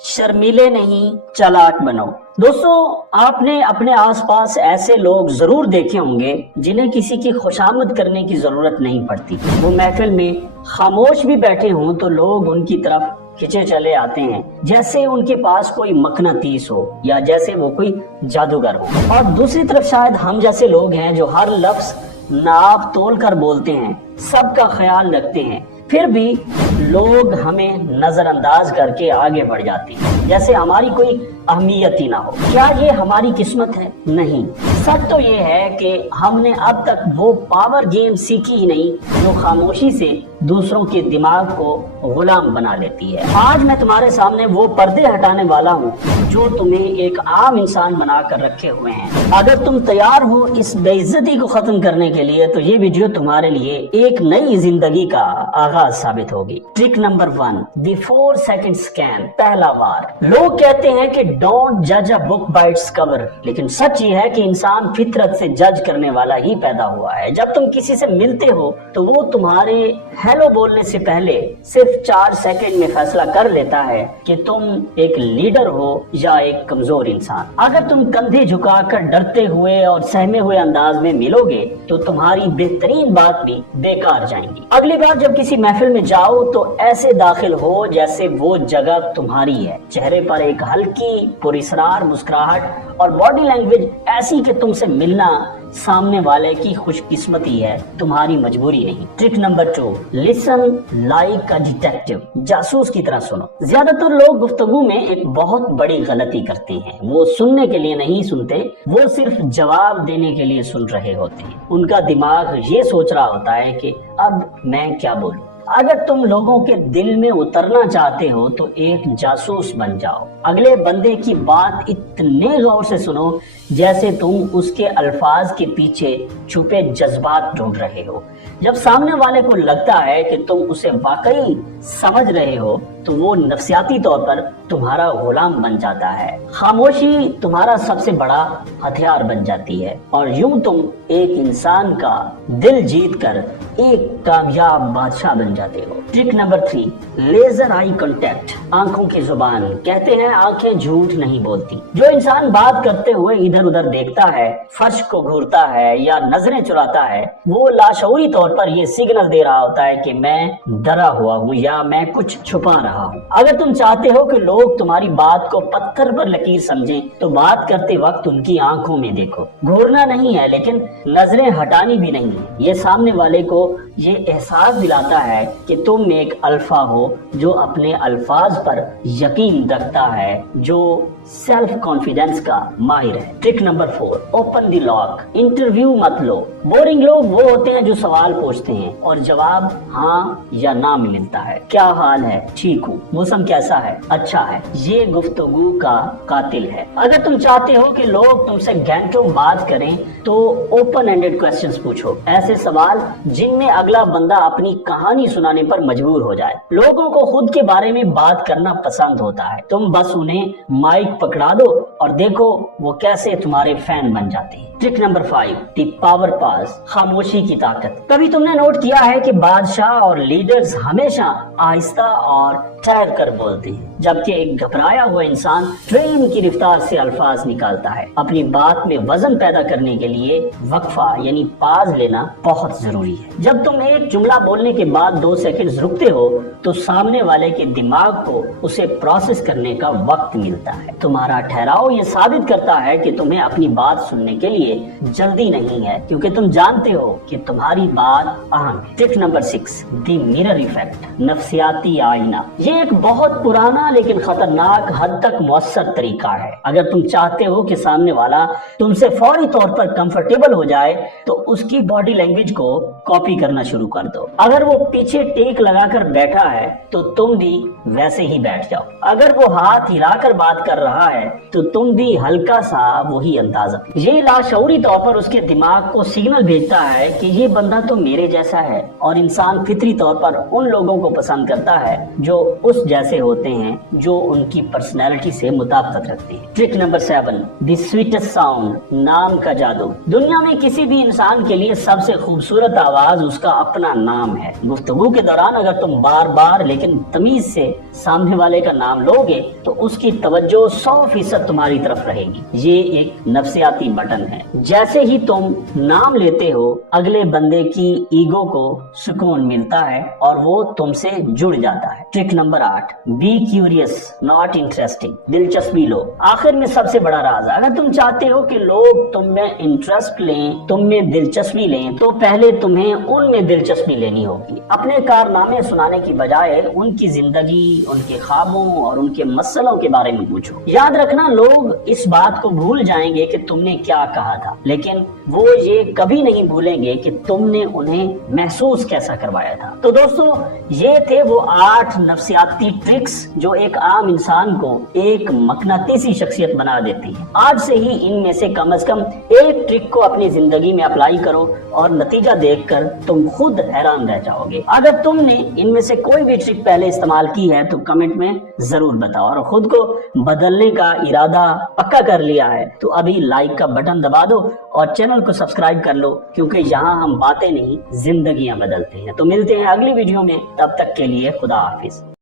शर्मीले नहीं, चालाक बनो। दोस्तों, आपने अपने आसपास ऐसे लोग जरूर देखे होंगे जिन्हें किसी की खुशामद करने की जरूरत नहीं पड़ती। वो महफिल में खामोश भी बैठे हों तो लोग उनकी तरफ खिंचे चले आते हैं, जैसे उनके पास कोई मकनातीस हो या जैसे वो कोई जादूगर हो। और दूसरी तरफ शायद हम जैसे लोग हैं जो हर लफ्ज नाप तोल कर बोलते हैं, सबका ख्याल रखते हैं, फिर भी लोग हमें नजरअंदाज करके आगे बढ़ जाते हैं, जैसे हमारी कोई अहमियत ही ना हो। क्या ये हमारी किस्मत है? नहीं। सच तो ये है कि हमने अब तक वो पावर गेम सीखी ही नहीं जो खामोशी से दूसरों के दिमाग को गुलाम बना लेती है। आज मैं तुम्हारे सामने वो पर्दे हटाने वाला हूँ जो तुम्हें एक आम इंसान बना कर रखे हुए हैं। अगर तुम तैयार हो इस बेइज्जती को खत्म करने के लिए तो ये वीडियो तुम्हारे लिए एक नई जिंदगी का आगाज साबित होगी। Trick number 1, the 4 second scan. पहला वार। लोग कहते हैं कि डोंट जज a book by its cover, लेकिन सच ये है कि इंसान फितरत से जज करने वाला ही पैदा हुआ है। जब तुम किसी से मिलते हो तो वो तुम्हारे हेलो बोलने से पहले सिर्फ 4 सेकंड में फैसला कर लेता है कि तुम एक लीडर हो या एक कमजोर इंसान। अगर तुम कंधे झुकाकर डरते हुए और सहमे हुए अंदाज में मिलोगे तो तुम्हारी बेहतरीन बात भी बेकार जाएंगी। अगली बार जब किसी महफिल में जाओ तो ऐसे दाखिल हो जैसे वो जगह तुम्हारी है। चेहरे पर एक हल्की पुरस्कार मुस्कुराहट और बॉडी लैंग्वेज ऐसी कि तुमसे मिलना सामने वाले की खुशकिस्मती है, तुम्हारी मजबूरी नहीं। ट्रिक नंबर 2, लिसन लाइक अ डिटेक्टिव। जासूस की तरह सुनो। ज्यादातर लोग गुफ्तगू में एक बहुत बड़ी गलती करते हैं। वो सुनने के लिए नहीं सुनते, वो सिर्फ जवाब देने के लिए सुन रहे होते हैं। उनका दिमाग ये सोच रहा होता है कि अब मैं क्या बोलूं। अगर तुम लोगों के दिल में उतरना चाहते हो तो एक जासूस बन जाओ। अगले बंदे की बात इतने गौर से सुनो जैसे तुम उसके अल्फाज के पीछे छुपे जज्बात ढूंढ रहे हो। जब सामने वाले को लगता है कि तुम उसे वाकई समझ रहे हो तो वो नफसियाती तौर पर तुम्हारा गुलाम बन जाता है। खामोशी तुम्हारा सबसे बड़ा हथियार बन जाती है और यूं तुम एक इंसान का दिल जीत कर एक कामयाब बादशाह बन जाते हो। Trick number 3, laser eye contact. आंखों की जुबान। कहते हैं आंखें झूठ नहीं बोलती। जो इंसान बात करते हुए इधर उधर देखता है, फर्श को घूरता है या नजरें चुराता है, वो लाशऊरी तौर पर ये सिग्नल दे रहा होता है कि मैं डरा हुआ हूँ या मैं कुछ छुपा रहा हूँ। अगर तुम चाहते हो कि लोग तुम्हारी बात को पत्थर पर लकीर समझें तो बात करते वक्त उनकी आंखों में देखो। घूरना नहीं है लेकिन नजरें हटानी भी नहीं है। ये सामने वाले को ये एहसास दिलाता है कि तुम एक अल्फा हो जो अपने अल्फाज पर यकीन रखता है, जो सेल्फ कॉन्फिडेंस का माहिर है। Trick number 4, open the lock. Interview मत लो। बोरिंग लोग वो होते हैं जो सवाल पूछते हैं और जवाब हाँ या ना में मिलता है। क्या हाल है? ठीक हूँ। मौसम कैसा है? अच्छा है। ये गुफ्तगू का कातिल है। अगर तुम चाहते हो कि लोग तुमसे घंटों बात करें तो ओपन एंडेड क्वेश्चंस पूछो। ऐसे सवाल जिनमें अगला बंदा अपनी कहानी सुनाने पर मजबूर हो जाए। लोगों को खुद के बारे में बात करना पसंद होता है। तुम बस उन्हें माइक पकड़ा दो और देखो वो कैसे तुम्हारे फैन बन जाते हैं। ट्रिक नंबर 5, द पावर पास। खामोशी की ताकत। कभी तुमने नोट किया है कि बादशाह और लीडर्स हमेशा आहिस्ता और ठहर कर बोलते हैं, जबकि एक घबराया हुआ इंसान ट्रेन की रफ्तार से अल्फाज निकालता है। अपनी बात में वजन पैदा करने के लिए वक्फा यानी पाज लेना बहुत जरूरी है। जब तुम एक जुमला बोलने के बाद 2 सेकंड रुकते हो तो सामने वाले के दिमाग को उसे प्रोसेस करने का वक्त मिलता है। तुम्हारा ठहराव ये साबित करता है कि तुम्हें अपनी बात सुनने के लिए जल्दी नहीं है, क्योंकि तुम जानते हो कि तुम्हारी बात अहम है। Trick number 6, the mirror effect. नफसियाती आईना। ये एक बहुत पुराना लेकिन खतरनाक हद तक मौसर तरीका है। अगर तुम चाहते हो कि सामने वाला तुमसे फौरी तौर पर कंफर्टेबल हो जाए तो उसकी बॉडी लैंग्वेज को कॉपी करना शुरू कर दो। अगर वो पीछे टेक लगाकर बैठा है तो तुम भी वैसे ही बैठ जाओ। अगर वो हाथ हिलाकर बात कर रहा है तो तुम भी हल्का सा वही अंदाज। ये लाशऊरी तौर पर उसके दिमाग को सिग्नल भेजता है कि ये बंदा तो मेरे जैसा है। और इंसान फितरी तौर पर उन लोगों को पसंद करता है जो उस जैसे होते हैं جو ان کی پرسنالٹی سے مطابقت رکھتے ہیں۔ ٹرک نمبر 7، دی سویٹسٹ ساؤنڈ، نام کا جادو۔ دنیا میں کسی بھی انسان کے لیے سب سے خوبصورت آواز اس کا اپنا نام ہے۔ گفتگو کے دوران اگر تم بار بار لیکن تمیز سے سامنے والے کا نام لوگے تو اس کی توجہ 100% تمہاری طرف رہے گی۔ یہ ایک نفسیاتی بٹن ہے۔ جیسے ہی تم نام لیتے ہو اگلے بندے کی ایگو کو سکون ملتا ہے اور وہ تم سے جڑ جاتا ہے۔ Trick number 8، be curious not interesting, دلچسپی لو۔ آخر میں سب سے بڑا راز، اگر تم چاہتے ہو کہ لوگ تم میں انٹرسٹ لیں، تم میں دلچسپی لیں، تو پہلے تمہیں ان میں دلچسپی لینی ہوگی۔ اپنے کارنامے سنانے کی بجائے ان کی زندگی، ان کے خوابوں اور ان کے مسئلوں کے بارے میں پوچھو۔ یاد رکھنا، لوگ اس بات کو بھول جائیں گے کہ تم نے کیا کہا تھا، لیکن وہ یہ کبھی نہیں بھولیں گے کہ تم نے انہیں محسوس کیسا کروایا تھا۔ تو دوستو، یہ تھے وہ 8 نفسیاتی ٹرکس جو ایک عام انسان کو ایک مقناطیسی شخصیت بنا دیتی ہیں۔ آج سے ہی ان میں سے کم از کم ایک ٹرک کو اپنی زندگی میں اپلائی کرو اور نتیجہ دیکھ کر تم خود حیران رہ جاؤ گے۔ اگر تم نے ان میں سے کوئی بھی ٹرک پہلے استعمال کی ہے تو کمنٹ میں ضرور بتاؤ، اور خود کو بدلنے کا ارادہ پکا کر لیا ہے تو ابھی لائک کا بٹن دبا دو اور چینل کو سبسکرائب کر لو، کیونکہ یہاں ہم باتیں نہیں زندگیاں بدلتے ہیں۔ تو ملتے ہیں اگلی ویڈیو میں، تب تک کے لیے خدا حافظ۔